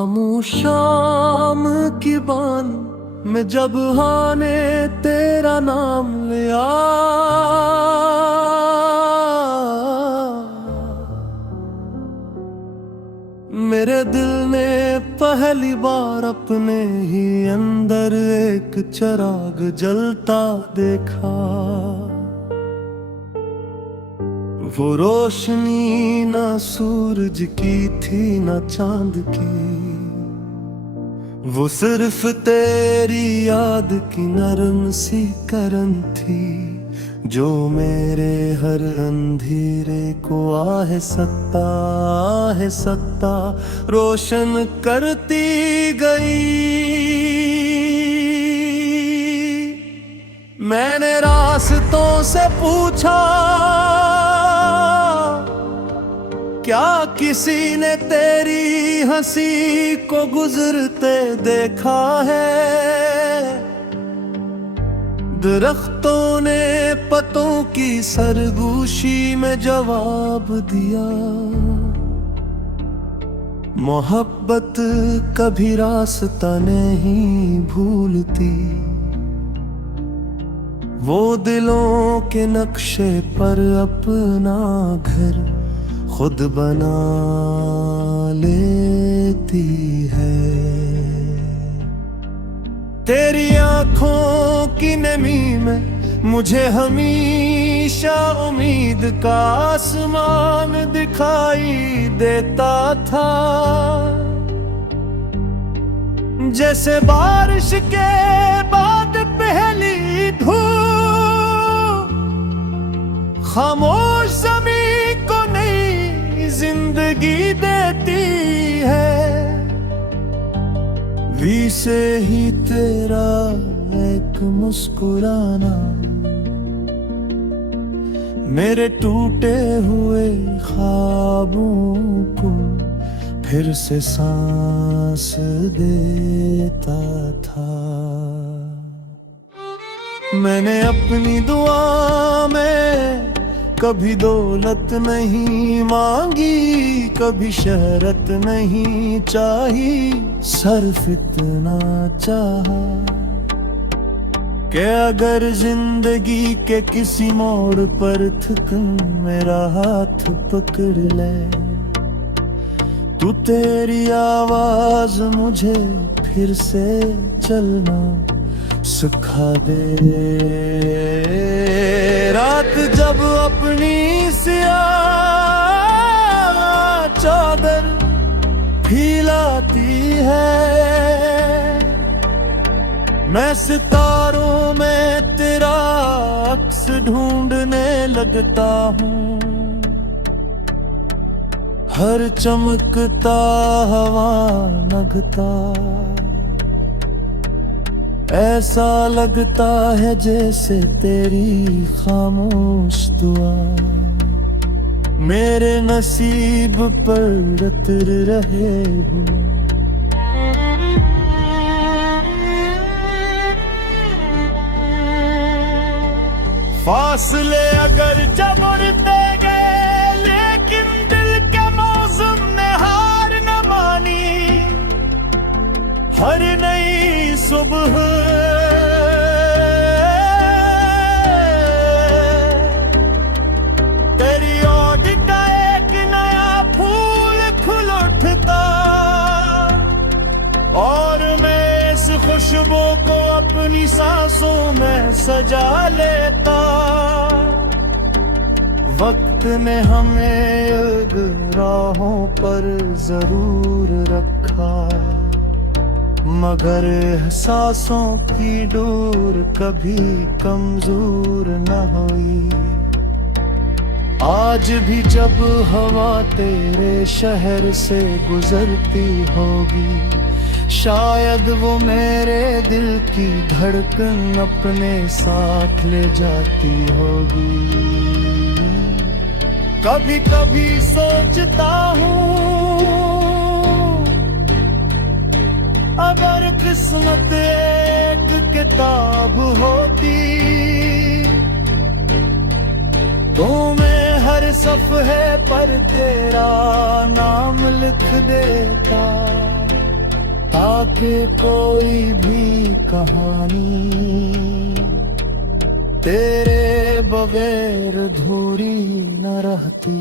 खामोश शाम की बान में जब हाँ ने तेरा नाम लिया, मेरे दिल ने पहली बार अपने ही अंदर एक चिराग जलता देखा। वो रोशनी ना सूरज की थी ना चांद की, वो सिर्फ तेरी याद की नरम सी करन थी, जो मेरे हर अंधेरे को आहिस्ता आहिस्ता रोशन करती गई। मैंने रास्तों से पूछा, क्या किसी ने तेरी हंसी को गुजरते देखा है? दरख्तों ने पतों की सरगोशी में जवाब दिया, मोहब्बत कभी रास्ता नहीं भूलती, वो दिलों के नक्शे पर अपना घर खुद बना लेती है। तेरी आंखों की नमी में मुझे हमेशा उम्मीद का आसमान दिखाई देता था, जैसे बारिश के बाद पहली धूप खामोश ज़मीन को नई जिंदगी देती है। वी से ही तेरा एक मुस्कुराना मेरे टूटे हुए ख्वाबों को फिर से सांस देता था। मैंने अपनी दुआ में कभी दौलत नहीं मांगी, कभी शहरत नहीं चाही, सिर्फ इतना चाहा कि अगर जिंदगी के किसी मोड़ पर थक मेरा हाथ पकड़ ले, तू तेरी आवाज मुझे फिर से चलना सिखा दे। रात जब अपनी सियाह चादर फैलाती है, मैं सितारों में तेरा अक्स ढूंढने लगता हूँ, हर चमकता हवा लगता ऐसा लगता है जैसे तेरी खामोश दुआ मेरे नसीब पर रतर रहे हो। फासले अगर जब बढ़ते गए, लेकिन दिल के मौसम ने हार न मानी, हर नई सुबह तेरी ओट का एक नया फूल खुल उठता, और मैं इस खुशबू को अपनी सांसों में सजा लेता। वक्त ने हमें राहों पर जरूर रखा, मगर एहसासों की डोर कभी कमजोर न हुई। आज भी जब हवा तेरे शहर से गुजरती होगी, शायद वो मेरे दिल की धड़कन अपने साथ ले जाती होगी। कभी कभी सोचता हूँ, अगर किस्मत एक किताब होती तो मैं हर सफ़हे पर तेरा नाम लिख देता। ताकि कोई भी कहानी तेरे बगैर अधूरी न रहती।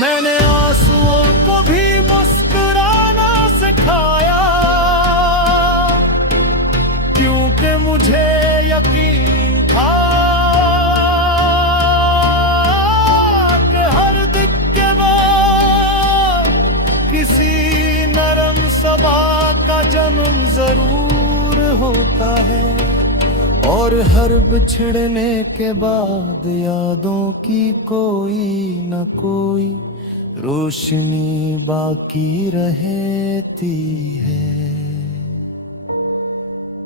मैंने आंसुओं को भी मुस्कुराना सिखाया, क्योंकि मुझे यकीन था कि हर दिल के बाद किसी नरम सबा का जन्म जरूर होता है, और हर बिछड़ने के बाद यादों की कोई न कोई रोशनी बाकी रहती है।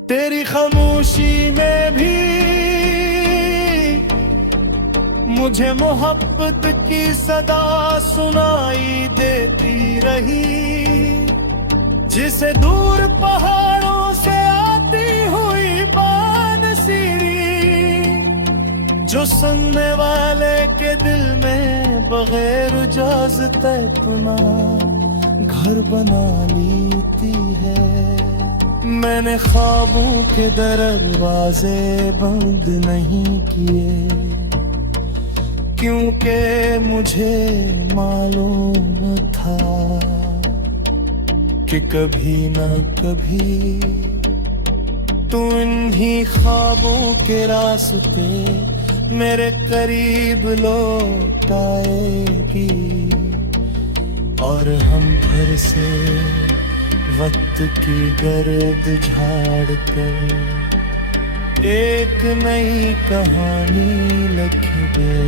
तेरी खामोशी में भी मुझे मोहब्बत की सदा सुनाई देती रही, जिसे दूर पहाड़ों से आती हुई बांसुरी, जो सुनने वाले के दिल में बगैर इजाज़त अपना घर बना लेती है। मैंने ख्वाबों के दरवाजे बंद नहीं किए, क्योंकि मुझे मालूम था कि कभी ना कभी तू इन्हीं ख्वाबों के रास्ते मेरे करीब लौट आएगी, और हम फिर से वक्त की गर्द झाड़ कर एक नई कहानी लिखेंगे।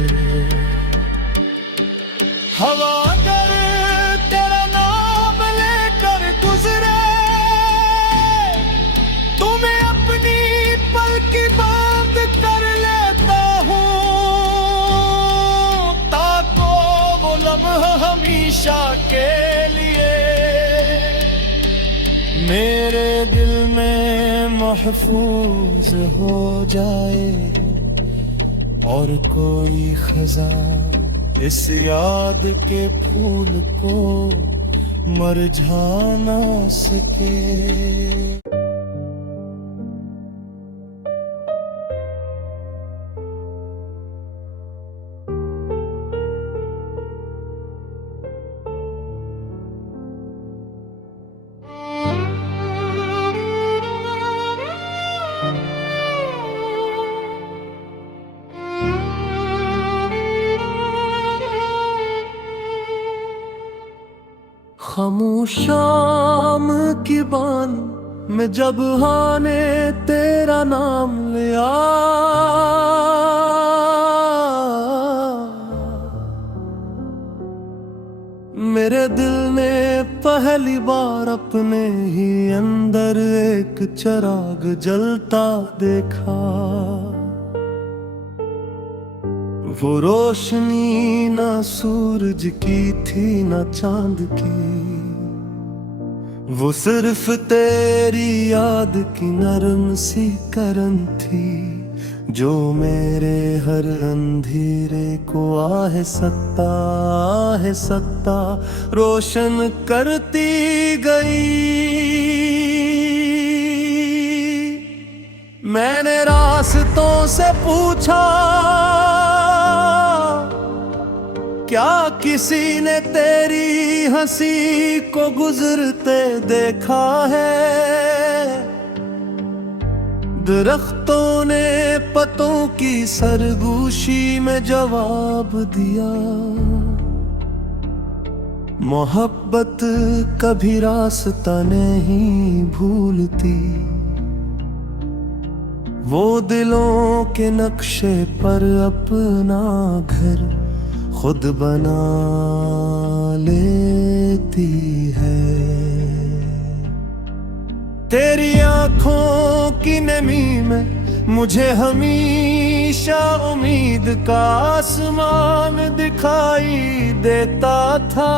हवा अगर तेरा नाम लेकर गुजरे, तुम्हें अपनी पलकी बंद कर लेता हूँ, ताको वो लम्हा हमेशा के लिए मेरे दिल में महफूज हो जाए, और कोई खजा इस याद के फूल को मुरझा ना सके। खामोश शाम की बान में जब हाँ ने तेरा नाम लिया, मेरे दिल ने पहली बार अपने ही अंदर एक चिराग जलता देखा। वो रोशनी ना सूरज की थी ना चांद की, वो सिर्फ तेरी याद की नरम सी करन थी, जो मेरे हर अंधेरे को आहे सत्ता रोशन करती गई। मैंने रास्तों से पूछा, क्या किसी ने तेरी हंसी को गुजरते देखा है? दरख्तों ने पतों की सरगोशी में जवाब दिया, मोहब्बत कभी रास्ता नहीं भूलती, वो दिलों के नक्शे पर अपना घर खुद बना लेती है। तेरी आंखों की नमी में मुझे हमेशा उम्मीद का आसमान दिखाई देता था,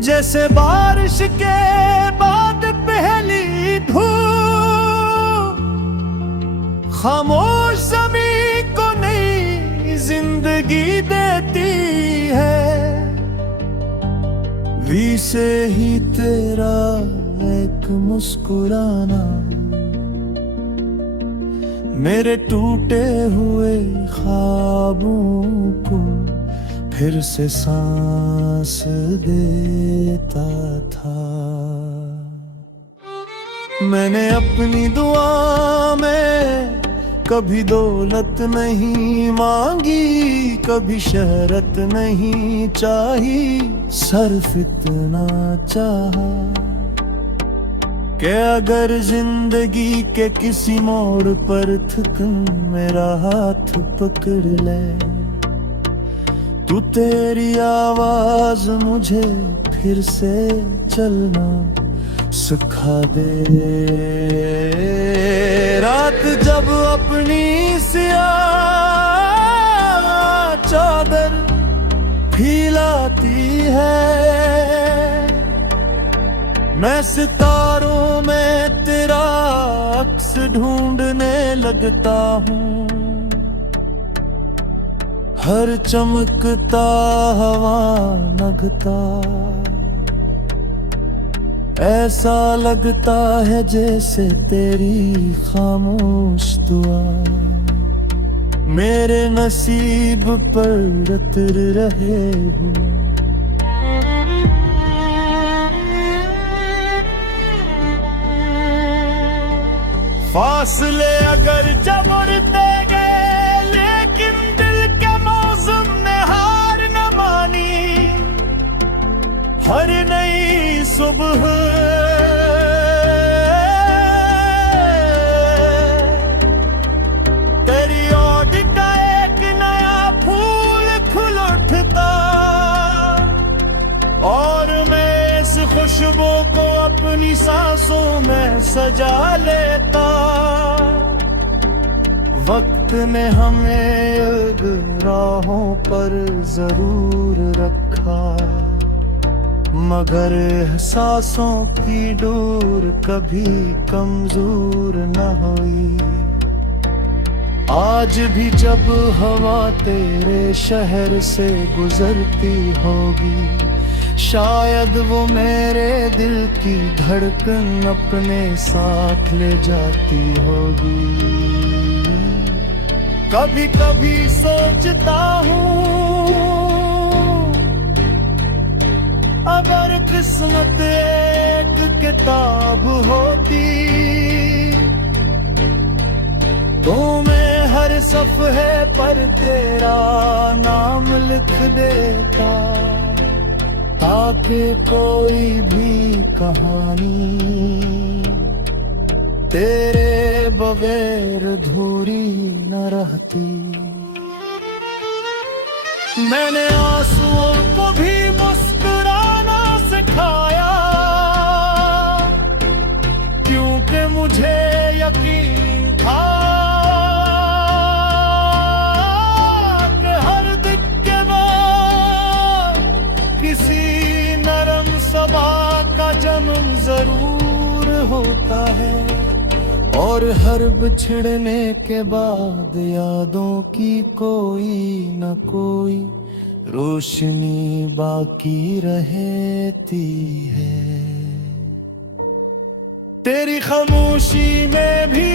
जैसे बारिश के बाद पहली धूप खामोश ज़मीन को नई जिंदगी देती है। भी से ही तेरा एक मुस्कुराना मेरे टूटे हुए ख्वाबों को फिर से सांस देता था। मैंने अपनी दुआ में कभी दौलत नहीं मांगी, कभी शहरत नहीं चाही, सिर्फ इतना चाहा कि अगर जिंदगी के किसी मोड़ पर थकन मेरा हाथ पकड़ ले, तू तेरी आवाज मुझे फिर से चलना सिखा दे। रात जब अपनी सियाह चादर फैलाती है, मैं सितारों में तेरा अक्स ढूंढने लगता हूँ। हर चमकता हवा लगता, ऐसा लगता है जैसे तेरी खामोश दुआ मेरे नसीब पर उतर रहे हो। फासले अगर जब बढ़ते गए, लेकिन दिल के मौसम ने हार न मानी। हर नई सुबह तेरी ओट का एक नया फूल खुल उठता, और मैं इस खुशबू को अपनी सांसों में सजा लेता। वक्त ने हमें राहों पर जरूर रखा, मगर एहसासों की डोर कभी कमजोर न हुई। आज भी जब हवा तेरे शहर से गुजरती होगी, शायद वो मेरे दिल की धड़कन अपने साथ ले जाती होगी। कभी कभी सोचता हूँ, अगर किस्मत एक किताब होती तो मैं हर सफ़हे पर तेरा नाम लिख देता, ताकि कोई भी कहानी तेरे बगैर अधूरी न रहती। मैंने आंसुओं को भी मुस्कुराना सिखाया, क्योंकि मुझे यकीन था कि हर दिल के बाद किसी नरम सबा का जन्म जरूर होता है, और हर बिछड़ने के बाद यादों की कोई न कोई रोशनी बाकी रहती है। तेरी खामोशी में भी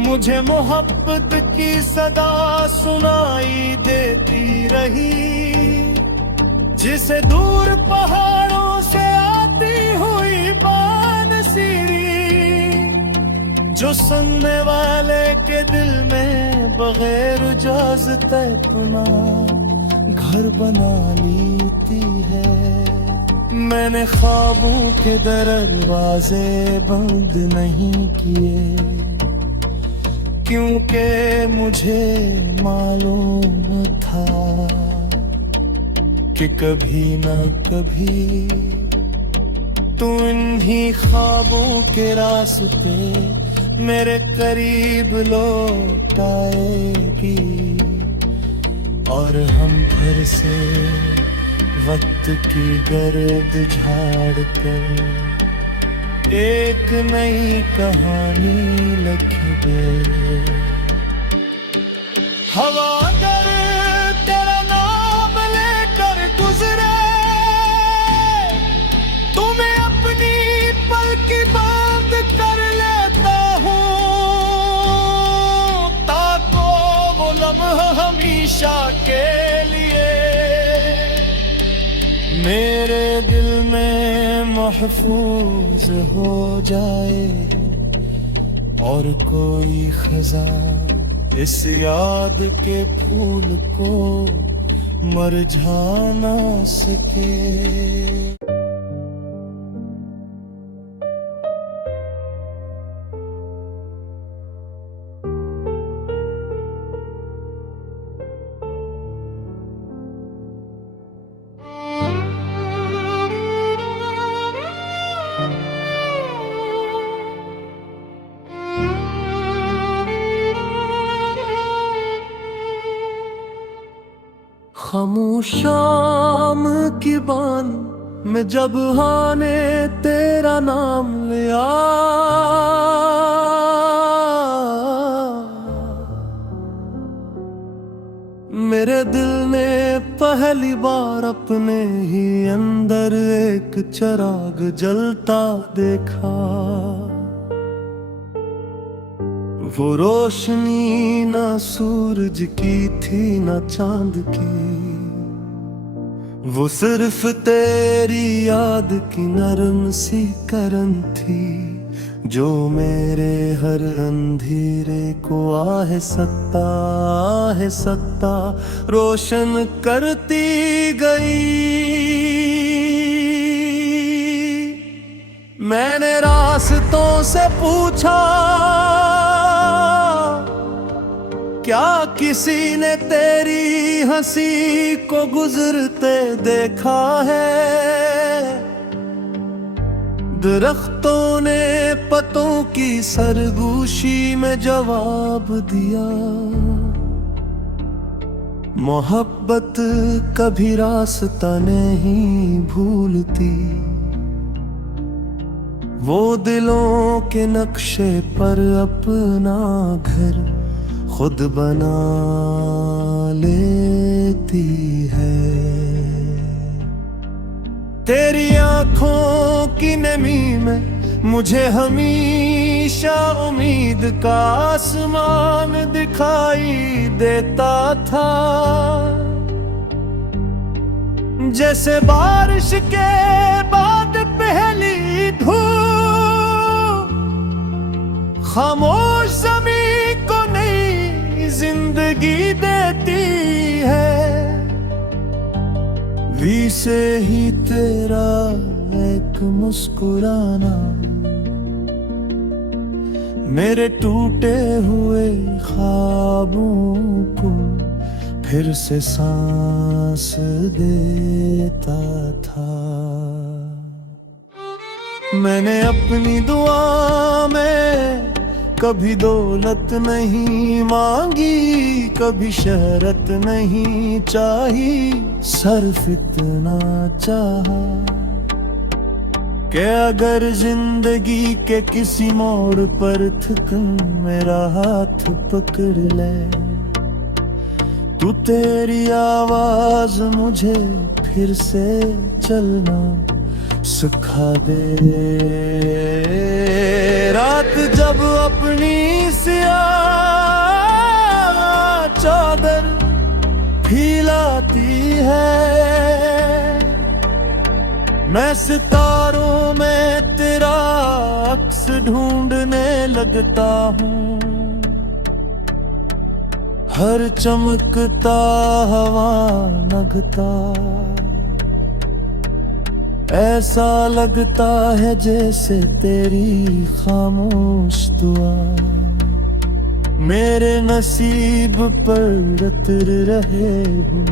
मुझे मोहब्बत की सदा सुनाई देती रही, जिसे दूर पहाड़ों से आती हुई बांसुरी, जो सुनने वाले के दिल में बगैर इजाज़त इतना घर बना लेती है। मैंने ख्वाबों के दरवाजे बंद नहीं किए, क्योंकि मुझे मालूम था कि कभी ना कभी तू इन्हीं ख्वाबों के रास्ते मेरे करीब लौट आएगी, और हम फिर से वक्त की गर्द झाड़ कर एक नई कहानी लिख दे। हवा अगर तेरा नाम लेकर हमेशा के लिए मेरे दिल में महफूज हो जाए, और कोई खजा इस याद के फूल को मरझा ना सके। खामोश शाम की बान में जब हाँ ने तेरा नाम लिया, मेरे दिल ने पहली बार अपने ही अंदर एक चिराग जलता देखा। वो रोशनी ना सूरज की थी ना चांद की, वो सिर्फ तेरी याद की नरम सी करन थी, जो मेरे हर अंधेरे को आहे सत्ता रोशन करती गई। मैंने रास्तों से पूछा, क्या किसी ने तेरी हंसी को गुजरते देखा है? दरख्तों ने पतों की सरगोशी में जवाब दिया, मोहब्बत कभी रास्ता नहीं भूलती, वो दिलों के नक्शे पर अपना घर खुद बना लेती है। तेरी आंखों की नमी में मुझे हमेशा उम्मीद का आसमान दिखाई देता था, जैसे बारिश के बाद पहली धूप खामोश ज़मीन को नई जिंदगी देती है। वी से ही तेरा एक मुस्कुराना मेरे टूटे हुए ख्वाबों को फिर से सांस देता था। मैंने अपनी दुआ में कभी दौलत नहीं मांगी, कभी शहरत नहीं चाही, सिर्फ इतना चाहा कि अगर जिंदगी के किसी मोड़ पर थकन मेरा हाथ पकड़ ले, तू तेरी आवाज मुझे फिर से चलना सिखा दे। रात जब अपनी सियाह चादर फैलाती है, मैं सितारों में तेरा अक्स ढूंढने लगता हूँ। हर चमकता हवा नगता ऐसा लगता है जैसे तेरी खामोश दुआ मेरे नसीब पर रतर रहे हो।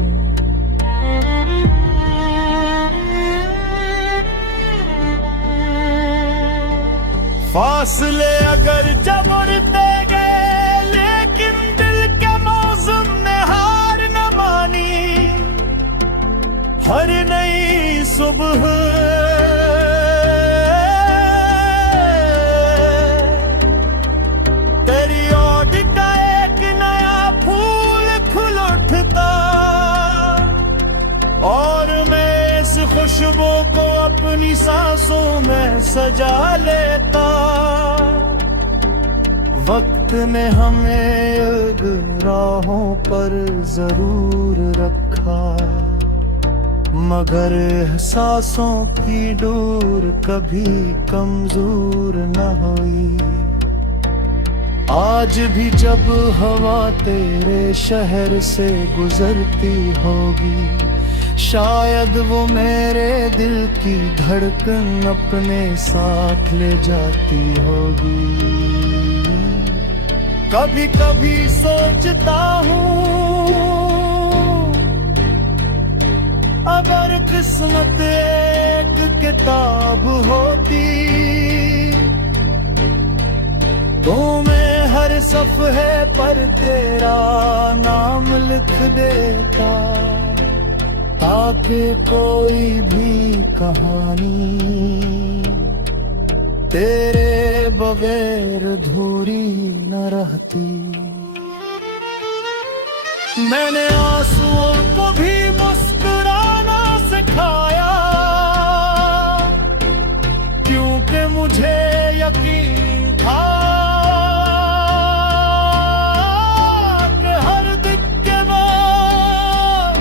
फासले अगर जब बढ़ते गए, लेकिन दिल के मौसम ने हार न मानी। हर नई सुबह तेरी ओट का एक नया फूल खुल उठता, और मैं इस खुशबू को अपनी सांसों में सजा लेता। वक्त वक्त ने हमें एक राहों पर जरूर रखा, मगर एहसासों की डोर कभी कमजोर न हुई। आज भी जब हवा तेरे शहर से गुजरती होगी, शायद वो मेरे दिल की धड़कन अपने साथ ले जाती होगी। कभी कभी सोचता हूँ, अगर किस्मत एक किताब होती तो मैं हर सफ़हे पर तेरा नाम लिख देता, ताकि कोई भी कहानी तेरे बगैर अधूरी न रहती। मैंने आंसुओं को भी मुस्कुराना सिखाया, क्योंकि मुझे यकीन था कि हर दिल के बाद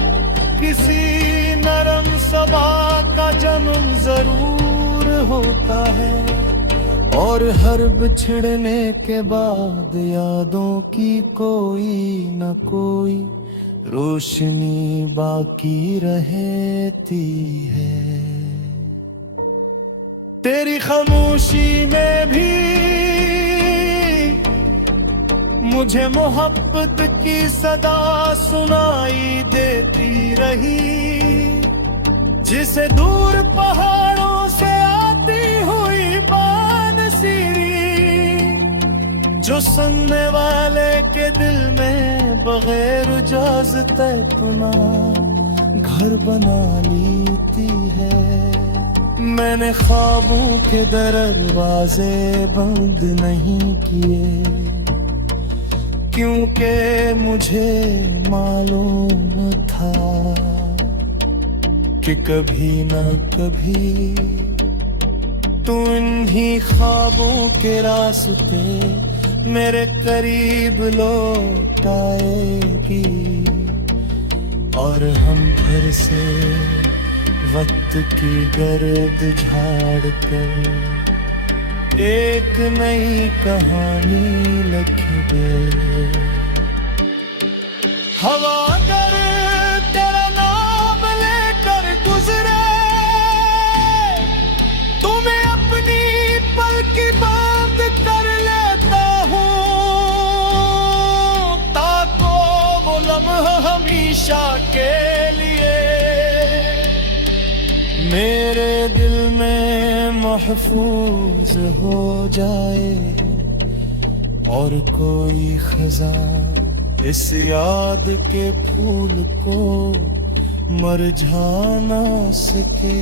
किसी नरम सबा का जन्म जरूर होता है, और हर बिछड़ने के बाद यादों की कोई न कोई रोशनी बाकी रहती है। तेरी खामोशी में भी मुझे मोहब्बत की सदा सुनाई देती रही, जिसे दूर पहाड़ों से आती हुई बांसुरी, जो सुनने वाले के दिल में बगैर इजाज़त अपना घर बना लेती है। मैंने ख्वाबों के दरवाजे बंद नहीं किए, क्योंकि मुझे मालूम था कि कभी ना कभी तू इन्हीं ख्वाबों के रास्ते मेरे करीब लौट आएगी, और हम फिर से वक्त की गर्द झाड़ कर एक नई कहानी लिख दे। हवा अगर तेरा नाम लेकर गुजरे, तुम्हें अपनी पलकी बंद कर लेता हूँ, ताको वो लम्हा हमेशा के लिए मेरे दिल में महफूज हो जाए, और कोई खजा इस याद के फूल को मरझा ना सके।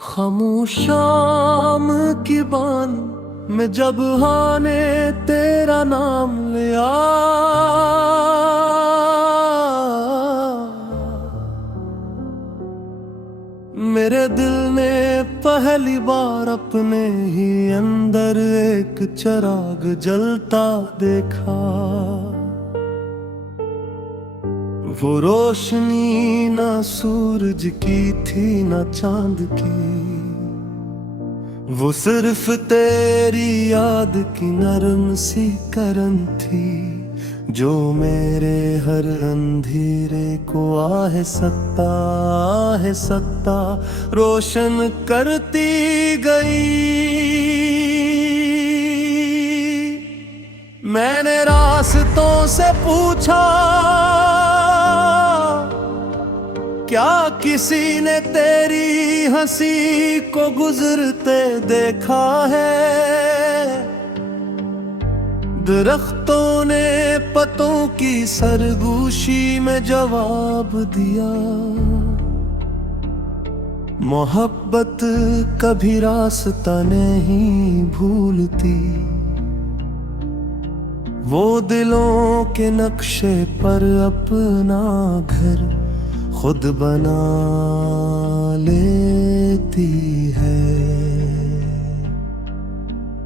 खामोश शाम की बान में जब हाँ ने तेरा नाम लिया, मेरे दिल ने पहली बार अपने ही अंदर एक चिराग जलता देखा। वो रोशनी ना सूरज की थी ना चांद की, वो सिर्फ तेरी याद की नरम सी करन थी, जो मेरे हर अंधेरे को आहिस्ता आहिस्ता रोशन करती गई। मैंने रास्तों से पूछा, क्या किसी ने तेरी हंसी को गुजरते देखा है? दरख्तों ने पतों की सरगोशी में जवाब दिया, मोहब्बत कभी रास्ता नहीं भूलती, वो दिलों के नक्शे पर अपना घर खुद बना लेती है।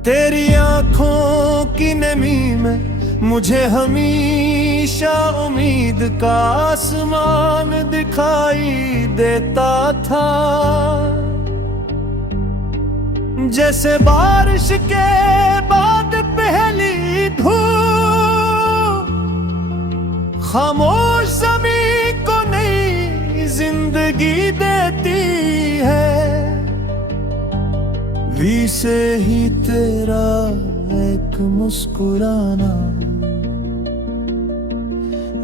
तेरी आंखों की नमी में मुझे हमेशा उम्मीद का आसमान दिखाई देता था, जैसे बारिश के बाद पहली धूप खामोश ज़मीन को नई जिंदगी देती है। वी से ही तेरा एक मुस्कुराना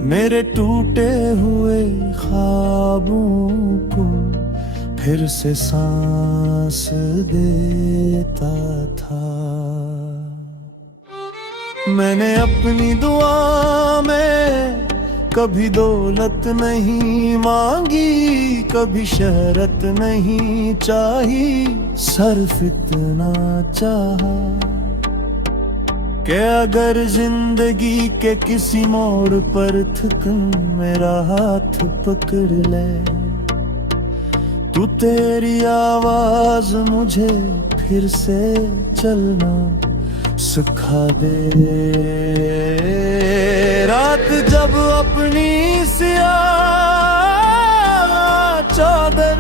मेरे टूटे हुए ख्वाबों को फिर से सांस देता था। मैंने अपनी दुआ में कभी दौलत नहीं मांगी, कभी शहरत नहीं चाही, सिर्फ इतना चाहा कि अगर जिंदगी के किसी मोड़ पर थकन मेरा हाथ पकड़ ले, तू तेरी आवाज मुझे फिर से चलना सिखा दे। रात जब अपनी सियाह चादर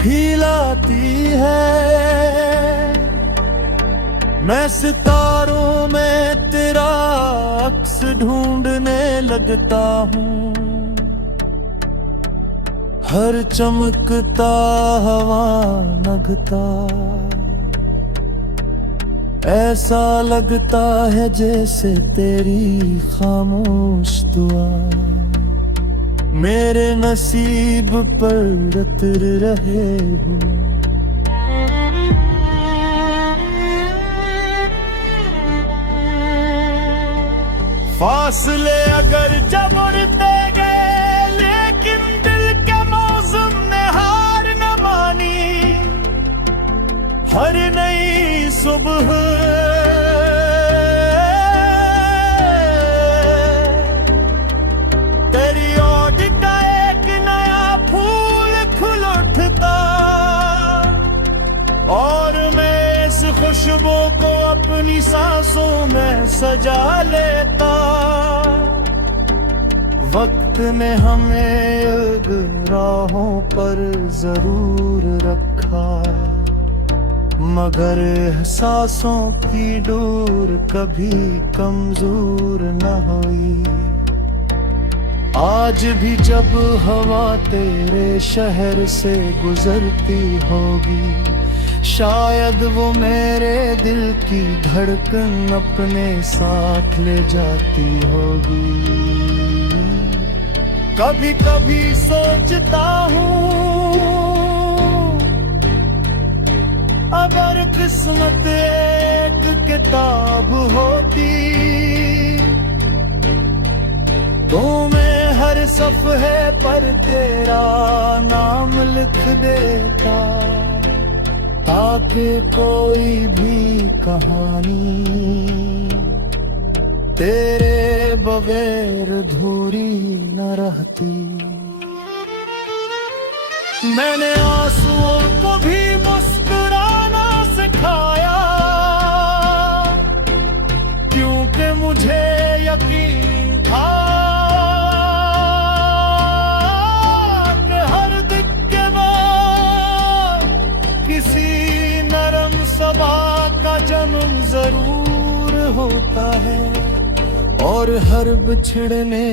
फैलाती है, मैं सितारों में तेरा अक्स ढूंढने लगता हूँ, हर चमकता हवा नगता ऐसा लगता है जैसे तेरी खामोश दुआ मेरे नसीब पर रतर रहे हो। फासले अगर जब बढ़ते गए लेकिन दिल के मौसम ने हार न मानी, हर नई सुबह तेरी ओट का एक नया फूल खुल उठता, और मैं इस खुशबू को अपनी सांसों में सजा लेता। वक्त ने हमें राहों पर जरूर रखा, मगर एहसासों की डोर कभी कमजोर न हुई। आज भी जब हवा तेरे शहर से गुजरती होगी, शायद वो मेरे दिल की धड़कन अपने साथ ले जाती होगी। कभी कभी सोचता हूँ अगर किस्मत एक किताब होती तो मैं हर सफ़हे पर तेरा नाम लिख देता, ताकि कोई भी कहानी तेरे बगैर अधूरी न रहती। मैंने आंसुओं को भी मुस्कुराना सिखाया, क्योंकि मुझे यकीन था कि हर दिल के बाद किसी नरम सबा का जन्म जरूर होता है, और हर बिछड़ने